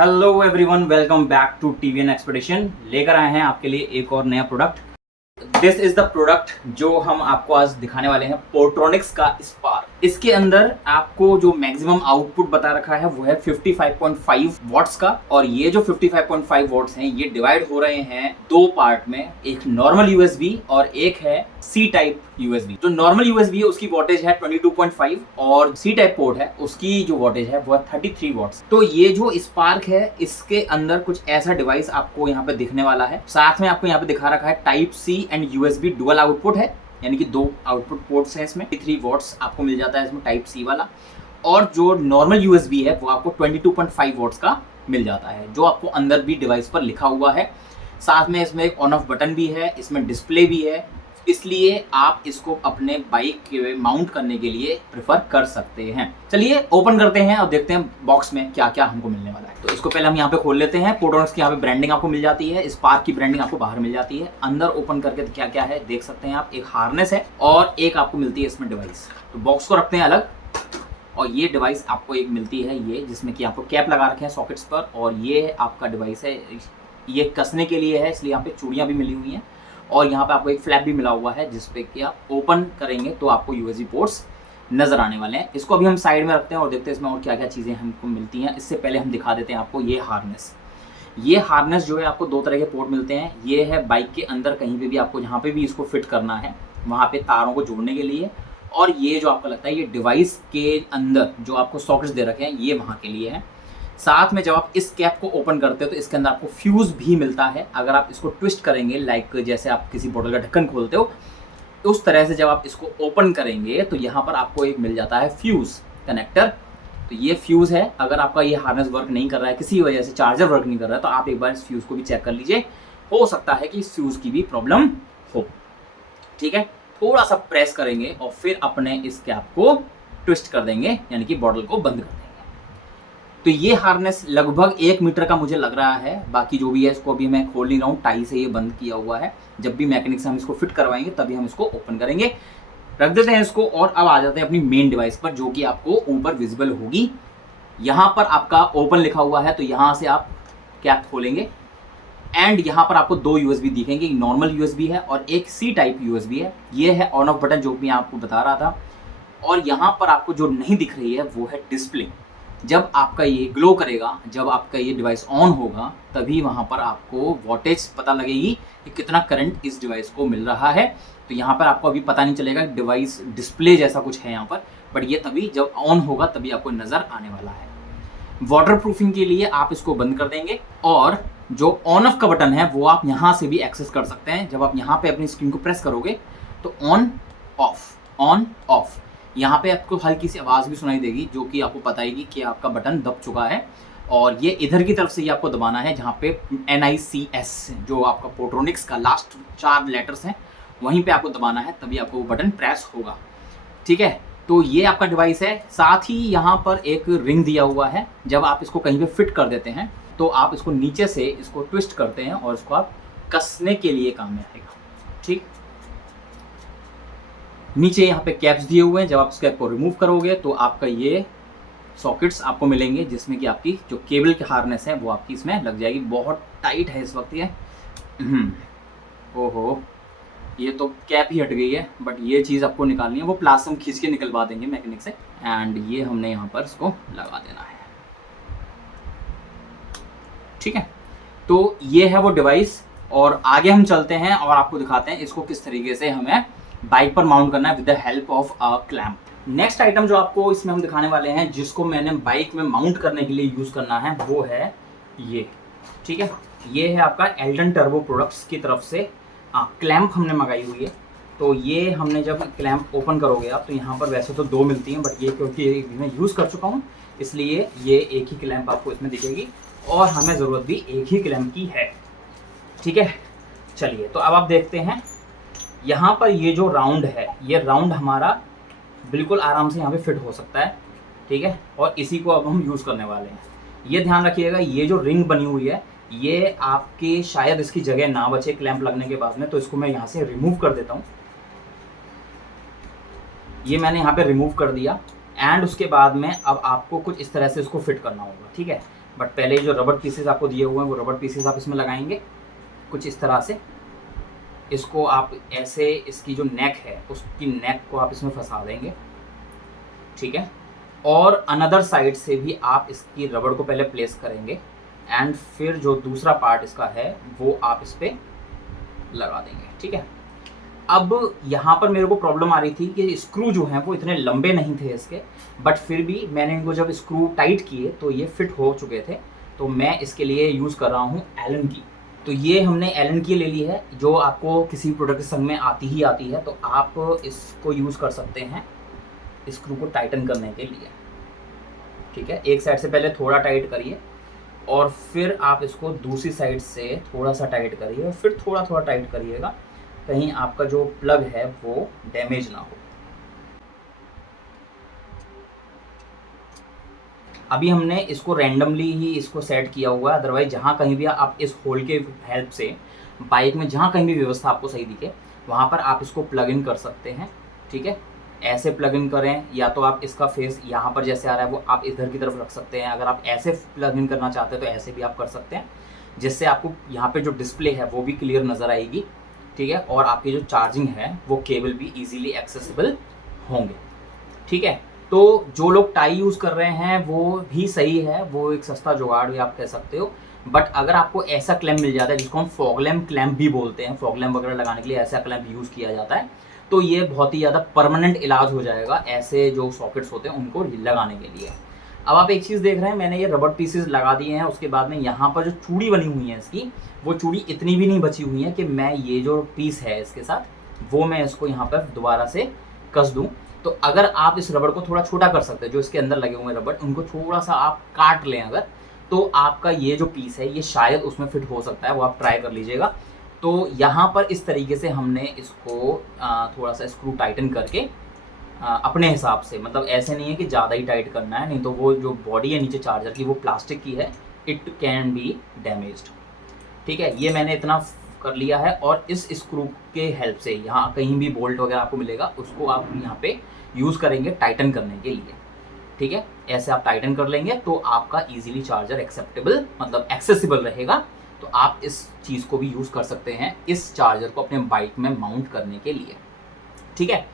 Hello everyone, welcome back to TVN expedition. लेकर आए हैं आपके लिए एक और नया product. This is the product जो हम आपको आज दिखाने वाले हैं, पोर्ट्रॉनिक्स का स्पार्क। इसके अंदर आपको जो मैक्सिमम आउटपुट बता रखा है वो है 55.5 वॉट्स का, और ये जो 55.5 वॉट्स हैं ये डिवाइड हो रहे हैं दो पार्ट में, एक नॉर्मल यूएसबी और एक है सी टाइप यूएसबी। जो नॉर्मल यूएसबी है उसकी वोल्टेज है 22.5 और सी टाइप पोर्ट है उसकी जो वोल्टेज है वो है 33 वॉट्स। तो ये जो स्पार्क है इसके अंदर कुछ ऐसा डिवाइस आपको यहाँ पे दिखने वाला है। साथ में आपको यहाँ पे दिखा रखा है type C and USB dual output है, यानी कि दो आउटपुट पोर्ट्स हैं इसमें। 3 वॉट्स आपको मिल जाता है इसमें टाइप सी वाला, और जो नॉर्मल यूएसबी है वो आपको 22.5 वॉट्स का मिल जाता है, जो आपको अंदर भी डिवाइस पर लिखा हुआ है। साथ में इसमें एक ऑन ऑफ बटन भी है, इसमें डिस्प्ले भी है, इसलिए आप इसको अपने बाइक के माउंट करने के लिए प्रेफर कर सकते हैं। चलिए ओपन करते हैं और देखते हैं बॉक्स में क्या क्या हमको मिलने वाला है। तो इसको पहले हम यहाँ पे खोल लेते हैं। पोर्ट्रॉनिक्स की यहाँ पे ब्रांडिंग आपको मिल जाती है, स्पार्क की ब्रांडिंग आपको बाहर मिल जाती है। अंदर ओपन करके क्या क्या है देख सकते हैं आप। एक हार्नेस है और एक आपको मिलती है इसमें डिवाइस। तो बॉक्स को रखते हैं अलग, और ये डिवाइस आपको एक मिलती है ये, जिसमें कि आपको कैप लगा रखे हैं सॉकेट्स पर, और ये आपका डिवाइस है, ये कसने के लिए है, इसलिए यहाँ पे चूड़ियाँ भी मिली हुई हैं। और यहाँ पे आपको एक फ्लैप भी मिला हुआ है जिसपे कि आप ओपन करेंगे तो आपको यूएसबी पोर्ट्स नजर आने वाले हैं। इसको अभी हम साइड में रखते हैं और देखते हैं इसमें और क्या क्या चीज़ें हमको मिलती हैं। इससे पहले हम दिखा देते हैं आपको ये हार्नेस। ये हार्नेस जो है आपको दो तरह के पोर्ट मिलते हैं। ये है बाइक के अंदर कहीं पे भी आपको जहाँ पे भी इसको फिट करना है वहाँ पे तारों को जोड़ने के लिए, और ये जो आपको लगता है ये डिवाइस के अंदर जो आपको सॉकेट्स दे रखे हैं ये वहाँ के लिए है। साथ में जब आप इस कैप को ओपन करते हो तो इसके अंदर आपको फ्यूज़ भी मिलता है। अगर आप इसको ट्विस्ट करेंगे, लाइक जैसे आप किसी बोतल का ढक्कन खोलते हो उस तरह से जब आप इसको ओपन करेंगे तो यहाँ पर आपको एक मिल जाता है फ्यूज़ कनेक्टर। तो ये फ्यूज़ है। अगर आपका ये हार्नेस वर्क नहीं कर रहा है, किसी वजह से चार्जर वर्क नहीं कर रहा है, तो आप एक बार इस फ्यूज़ को भी चेक कर लीजिए, हो सकता है कि इस फ्यूज़ की भी प्रॉब्लम हो। ठीक है, थोड़ा सा प्रेस करेंगे और फिर अपने इस कैप को ट्विस्ट कर देंगे, यानी कि बॉटल को बंद कर देंगे। तो ये हार्नेस लगभग 1 मीटर का मुझे लग रहा है। बाकी जो भी है इसको अभी मैं खोल नहीं रहा हूँ, टाई से ये बंद किया हुआ है। जब भी मैकेनिक से हम इसको फिट करवाएंगे तभी हम इसको ओपन करेंगे। रख देते हैं इसको, और अब आ जाते हैं अपनी मेन डिवाइस पर, जो कि आपको ऊपर विजिबल होगी। यहाँ पर आपका ओपन लिखा हुआ है, तो यहाँ से आप कैप खोलेंगे एंड यहाँ पर आपको दो यूएसबी दिखेंगे, एक नॉर्मल यूएसबी है और एक सी टाइप यूएसबी है। ये है ऑन ऑफ बटन जो मैं आपको बता रहा था। और यहाँ पर आपको जो नहीं दिख रही है वो है डिस्प्ले। जब आपका ये ग्लो करेगा, जब आपका ये डिवाइस ऑन होगा, तभी वहाँ पर आपको वोल्टेज पता लगेगी कि कितना करंट इस डिवाइस को मिल रहा है। तो यहाँ पर आपको अभी पता नहीं चलेगा, डिवाइस डिस्प्ले जैसा कुछ है यहाँ पर, बट ये तभी जब ऑन होगा तभी आपको नज़र आने वाला है। वाटर प्रूफिंग के लिए आप इसको बंद कर देंगे, और जो ऑन ऑफ का बटन है वो आप यहाँ से भी एक्सेस कर सकते हैं। जब आप यहाँ पे अपनी स्क्रीन को प्रेस करोगे तो ऑन ऑफ यहाँ पे आपको हल्की सी आवाज़ भी सुनाई देगी, जो कि आपको बताएगी कि आपका बटन दब चुका है। और ये इधर की तरफ से ये आपको दबाना है, जहाँ पे NICS जो आपका पोर्ट्रॉनिक्स का लास्ट 4 लेटर्स हैं वहीं पे आपको दबाना है, तभी आपको वो बटन प्रेस होगा। ठीक है, तो ये आपका डिवाइस है। साथ ही यहाँ पर एक रिंग दिया हुआ है। जब आप इसको कहीं पे फिट कर देते हैं तो आप इसको नीचे से इसको ट्विस्ट करते हैं और इसको आप कसने के लिए काम में आएगा। ठीक, नीचे यहाँ पे कैप्स दिए हुए हैं। जब आप इस कैप को रिमूव करोगे तो आपका ये सॉकेट्स आपको मिलेंगे, जिसमें कि आपकी जो केबल की हार्नेस है वो आपकी इसमें लग जाएगी। बहुत टाइट है इस वक्त ये। ओहो, ये तो कैप ही हट गई है, बट ये चीज़ आपको निकालनी है, वो प्लास्टिक खींच के निकलवा देंगे मैकेनिक से। एंड ये हमने यहाँ पर इसको लगा देना है। ठीक है, तो ये है वो डिवाइस, और आगे हम चलते हैं और आपको दिखाते हैं इसको किस तरीके से हमें बाइक पर माउंट करना है with the help of a clamp. Next item जो आपको इसमें हम दिखाने वाले हैं, जिसको मैंने बाइक में माउंट करने के लिए यूज़ करना है, वो है ये। ठीक है, ये है आपका एल्टन टर्बो प्रोडक्ट्स की तरफ से क्लैंप हमने मंगाई हुई है। तो ये हमने जब क्लैंप ओपन करोगे आप, तो यहाँ पर वैसे तो 2 मिलती हैं, बट ये क्योंकि मैं यूज़ कर चुका हूँ इसलिए ये एक ही क्लैंप आपको इसमें दिखेगी, और हमें ज़रूरत भी एक ही क्लैंप की है। ठीक है, चलिए तो अब आप देखते हैं यहाँ पर ये जो राउंड है, ये राउंड हमारा बिल्कुल आराम से यहाँ पे फिट हो सकता है। ठीक है, और इसी को अब हम यूज़ करने वाले हैं। ये ध्यान रखिएगा, ये जो रिंग बनी हुई है ये आपके शायद इसकी जगह ना बचे क्लैंप लगने के बाद में, तो इसको मैं यहाँ से रिमूव कर देता हूँ। ये मैंने यहाँ पे रिमूव कर दिया, एंड उसके बाद में अब आपको कुछ इस तरह से इसको फिट करना होगा। ठीक है, बट पहले जो रबड़ पीसेस आपको दिए हुए हैं वो रबड़ पीसेस आप इसमें लगाएंगे कुछ इस तरह से। इसको आप ऐसे, इसकी जो नेक है उसकी नेक को आप इसमें फंसा देंगे, ठीक है। और अनदर साइड से भी आप इसकी रबड़ को पहले प्लेस करेंगे एंड फिर जो दूसरा पार्ट इसका है वो आप इस पर लगा देंगे, ठीक है। अब यहाँ पर मेरे को प्रॉब्लम आ रही थी कि स्क्रू जो हैं वो इतने लंबे नहीं थे इसके, बट फिर भी मैंने इनको जब स्क्रू टाइट किए तो ये फिट हो चुके थे। तो मैं इसके लिए यूज़ कर रहा हूँ एलन की। तो ये हमने एलन की ले ली है, जो आपको किसी प्रोडक्ट के संग में आती है, तो आप इसको यूज़ कर सकते हैं स्क्रू को टाइटन करने के लिए, ठीक है। एक साइड से पहले थोड़ा टाइट करिए और फिर आप इसको दूसरी साइड से थोड़ा सा टाइट करिए और फिर थोड़ा थोड़ा टाइट करिएगा, कहीं आपका जो प्लग है वो डैमेज ना हो। अभी हमने इसको रैंडमली ही इसको सेट किया हुआ है, अदरवाइज जहाँ कहीं भी आप इस होल के हेल्प से बाइक में जहाँ कहीं भी व्यवस्था आपको सही दिखे वहाँ पर आप इसको प्लग इन कर सकते हैं, ठीक है। ऐसे प्लग इन करें, या तो आप इसका फेस यहाँ पर जैसे आ रहा है वो आप इधर की तरफ रख सकते हैं। अगर आप ऐसे प्लग इन करना चाहते हैं तो ऐसे भी आप कर सकते हैं, जिससे आपको यहाँ पे जो डिस्प्ले है वो भी क्लियर नज़र आएगी, ठीक है। और आपकी जो चार्जिंग है वो केबल भी इजीली एक्सेसिबल होंगे, ठीक है। तो जो लोग टाई यूज़ कर रहे हैं वो भी सही है, वो एक सस्ता जुगाड़ भी आप कह सकते हो। बट अगर आपको ऐसा क्लैम्प मिल जाता है जिसको हम फॉग लैम्प क्लैम्प भी बोलते हैं, फॉग लैम्प वगैरह लगाने के लिए ऐसा क्लैम्प यूज़ किया जाता है, तो ये बहुत ही ज़्यादा परमानेंट इलाज हो जाएगा ऐसे जो सॉकेट्स होते हैं उनको लगाने के लिए। अब आप एक चीज़ देख रहे हैं, मैंने ये रबड़ पीसेस लगा दिए हैं, उसके बाद में यहाँ पर जो चूड़ी बनी हुई है इसकी, वो चूड़ी इतनी भी नहीं बची हुई है कि मैं ये जो पीस है इसके साथ वो मैं इसको यहाँ पर दोबारा से कस दूँ। तो अगर आप इस रबड़ को थोड़ा छोटा कर सकते हैं, जो इसके अंदर लगे हुए रबड़ उनको थोड़ा सा आप काट लें अगर, तो आपका ये जो पीस है ये शायद उसमें फिट हो सकता है, वो आप ट्राई कर लीजिएगा। तो यहाँ पर इस तरीके से हमने इसको थोड़ा सा स्क्रू टाइटन करके अपने हिसाब से, मतलब ऐसे नहीं है कि ज़्यादा ही टाइट करना है, नहीं तो वो जो बॉडी है नीचे चार्जर की वो प्लास्टिक की है, इट कैन बी डैमेज्ड, ठीक है। ये मैंने इतना कर लिया है और इस स्क्रू के हेल्प से यहाँ कहीं भी बोल्ट वगैरह आपको मिलेगा उसको आप यहाँ पे यूज़ करेंगे टाइटन करने के लिए, ठीक है। ऐसे आप टाइटन कर लेंगे तो आपका इजीली चार्जर एक्सेप्टेबल मतलब एक्सेसिबल रहेगा। तो आप इस चीज़ को भी यूज़ कर सकते हैं इस चार्जर को अपने बाइक में माउंट करने के लिए, ठीक है।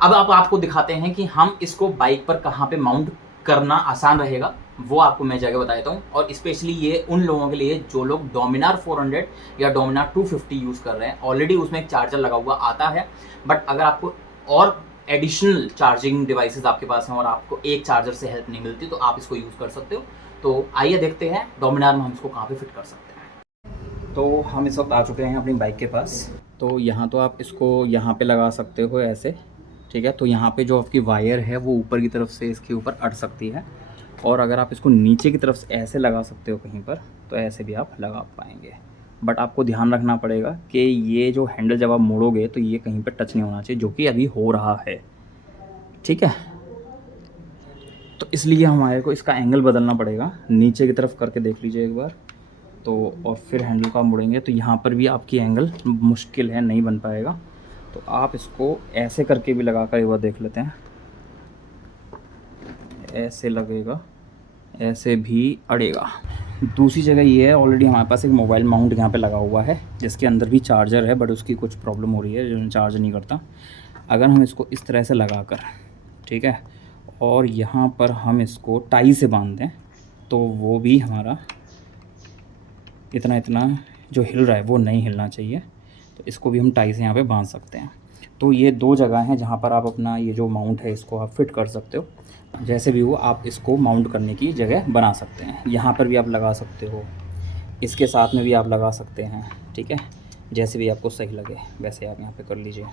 अब आपको दिखाते हैं कि हम इसको बाइक पर कहाँ पे माउंट करना आसान रहेगा, वो आपको मैं जगह बता देता हूँ। और स्पेशली ये उन लोगों के लिए जो लोग डोमिनार 400 या डोमिनार 250 यूज़ कर रहे हैं, ऑलरेडी उसमें एक चार्जर लगा हुआ आता है। बट अगर आपको और एडिशनल चार्जिंग डिवाइसेस आपके पास हैं और आपको एक चार्जर से हेल्प नहीं मिलती तो आप इसको यूज़ कर सकते हो। तो आइए देखते हैं डोमिनार में हम इसको कहाँ पे फिट कर सकते हैं। तो हम इस वक्त आ चुके हैं अपनी बाइक के पास। तो यहाँ तो आप इसको यहाँ पे लगा सकते हो ऐसे, ठीक है। तो यहाँ पे जो आपकी वायर है वो ऊपर की तरफ से इसके ऊपर अट सकती है, और अगर आप इसको नीचे की तरफ से ऐसे लगा सकते हो कहीं पर तो ऐसे भी आप लगा पाएंगे। बट आपको ध्यान रखना पड़ेगा कि ये जो हैंडल जब आप मोड़ोगे तो ये कहीं पर टच नहीं होना चाहिए, जो कि अभी हो रहा है, ठीक है। तो इसलिए हमारे को इसका एंगल बदलना पड़ेगा, नीचे की तरफ करके देख लीजिए एक बार तो, और फिर हैंडल को आप मुड़ेंगे तो यहाँ पर भी आपकी एंगल मुश्किल है, नहीं बन पाएगा। तो आप इसको ऐसे करके भी लगा कर एक बार देख लेते हैं, ऐसे लगेगा, ऐसे भी अड़ेगा। दूसरी जगह ये है, ऑलरेडी हमारे पास एक मोबाइल माउंट यहाँ पे लगा हुआ है जिसके अंदर भी चार्जर है, बट उसकी कुछ प्रॉब्लम हो रही है जो चार्ज नहीं करता। अगर हम इसको इस तरह से लगा कर, ठीक है, और यहाँ पर हम इसको टाई से बांध दें तो वो भी हमारा इतना इतना जो हिल रहा है वो नहीं हिलना चाहिए। तो इसको भी हम टाई से यहाँ पे बांध सकते हैं। तो ये दो जगह हैं जहाँ पर आप अपना ये जो माउंट है इसको आप फिट कर सकते हो। जैसे भी हो आप इसको माउंट करने की जगह बना सकते हैं। यहाँ पर भी आप लगा सकते हो, इसके साथ में भी आप लगा सकते हैं, ठीक है। जैसे भी आपको सही लगे वैसे आप यहाँ पे कर लीजिए।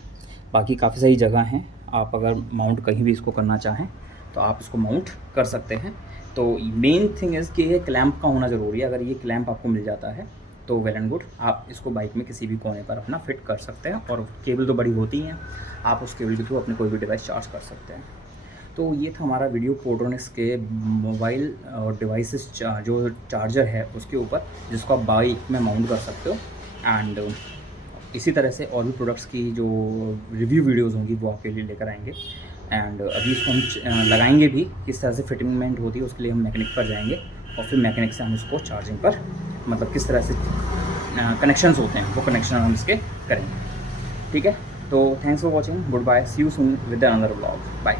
बाकी काफ़ी सही जगह हैं, आप अगर माउंट कहीं भी इसको करना चाहें तो आप इसको माउंट कर सकते हैं। तो मेन थिंग इज़ कि ये क्लैंप का होना ज़रूरी है। अगर ये क्लैंप आपको मिल जाता है तो वेल एंड गुड, आप इसको बाइक में किसी भी कोने पर अपना फिट कर सकते हैं। और केबल तो बड़ी होती हैं, आप उस केबल के थ्रू अपने कोई भी डिवाइस चार्ज कर सकते हैं। तो ये था हमारा वीडियो पोर्ट्रॉनिक्स के मोबाइल और डिवाइसेस जो चार्जर है उसके ऊपर, जिसको आप बाइक में माउंट कर सकते हो। एंड इसी तरह से और भी प्रोडक्ट्स की जो रिव्यू वीडियोस होंगी वो आपके लिए लेकर आएंगे। एंड अभी इसको हम लगाएंगे भी, किस तरह से फिटिंगमेंट होती है उसके लिए हम मैकेनिक पर जाएंगे और फिर मैकेनिक से हम इसको चार्जिंग पर मतलब किस तरह से कनेक्शंस होते हैं वो कनेक्शन हम इसके करेंगे। ठीक है, तो thanks for watching, good bye, see you soon with another vlog, bye.